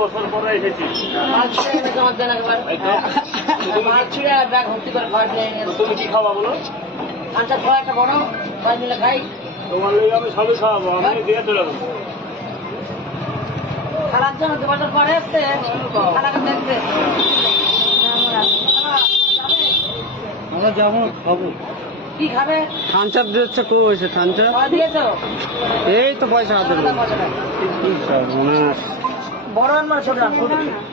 বছর পরে এসেছি। তুমি কি খাওয়া বলো? একটা বড় মিলে খাই। তোমার লোক আমি সবই খাওয়াবো, আমি দিয়ে চলে যাবো। খারাপ জন্য 2 বছর পরে এসছে খারাপ দেখতে। আমরা যাবো খাবো। কি খাবে? থানচাপ দিচ্ছে কো হয়েছে থানচাপ? দিয়েছো? এই তো পয়সা হাতে বড় আনবার ছোট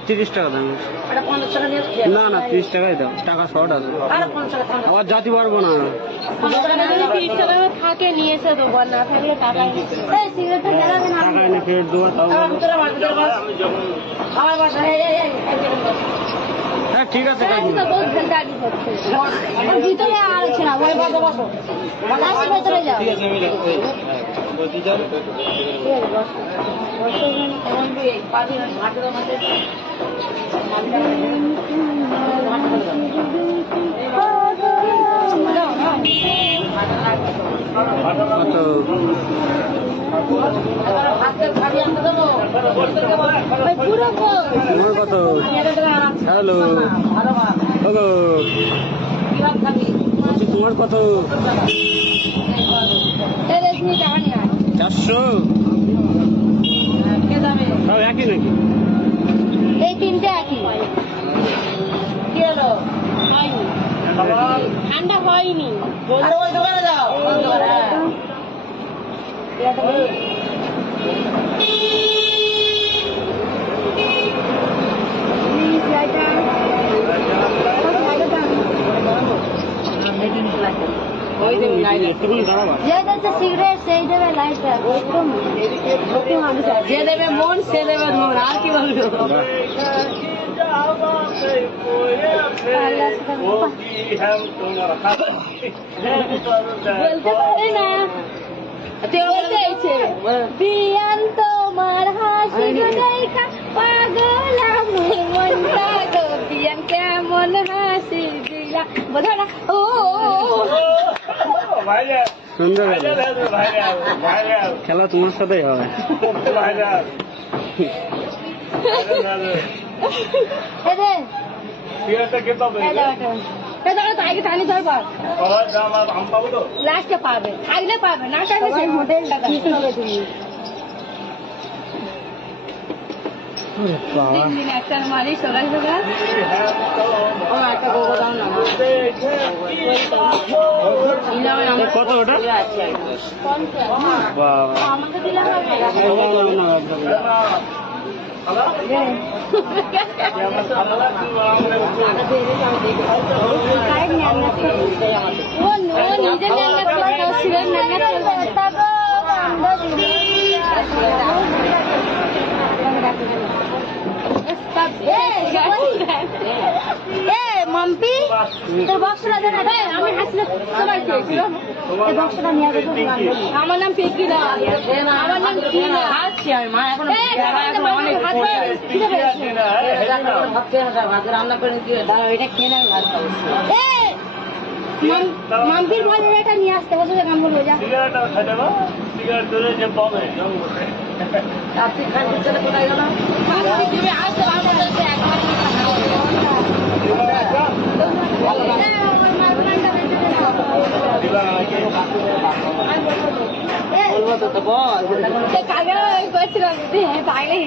30 টাকা দাম। এটা 50 টাকা নিয়ে না না 30 টাকাই দাও, টাকা শর্ট আছে। আর 50 টাকা আবার জাতি পারবো না। 30 টাকা থাকে নিয়েছে তো বল না থাকলে টাকা এই সিগারেটটা জ্বালাবে না টাকা এনে ফেরত দেবো। আমার বাসা হ্যাঁ ঠিক আছে তো বহুত ঘন্টা আগে হচ্ছে ভিতরে আর আছে না ওই বাবা বসো আসো ভিতরে যাও ঠিক আছে আমি রাখছি। বলছি যাও কত? হ্যালো তোমার কত? 400 সব একই নাকি? এই তিনটে একই কি হলো? ঠান্ডা হয়নি দোকানে যাও। সিগারেট সেই দেবে লাইটার যে দেবে মন সে দেবে মন, আর কি বলবো? বলতে পারে না বিয়ান তোমার হাসি দেখা পাগল আমার মনটা গো বিয়ান কেমন হাসি দিলা বোঝা না ও সুন্দর খেলা তোমার সাথেই হবে। লাস্টে পাবে থাকলে পাবে না থাকলে সেই হোটেলটা তুমি 3 দিন একটা মারি সকাল সকাল একটা গোবর দাও না। কত ওটা? আমাকে দিলাম মাম্পি তোর বক্সটা দেন আমি হাসলে সবাই খেয়েছিলাম এই বক্সটা নিয়ে আসবো। আমার নাম পিকি না, আমার নাম কি না খাচ্ছি আমি মা এখন রান্না করে দিয়ে এটা খেয়ে না ভাত খাবো। মাম্পির ভালো এটা নিয়ে আসতে বসে কাম করবো যা আপনি খাইতে চলে কোথায় গেল? তুমি আসতে কালকে করছিলাম তাইলে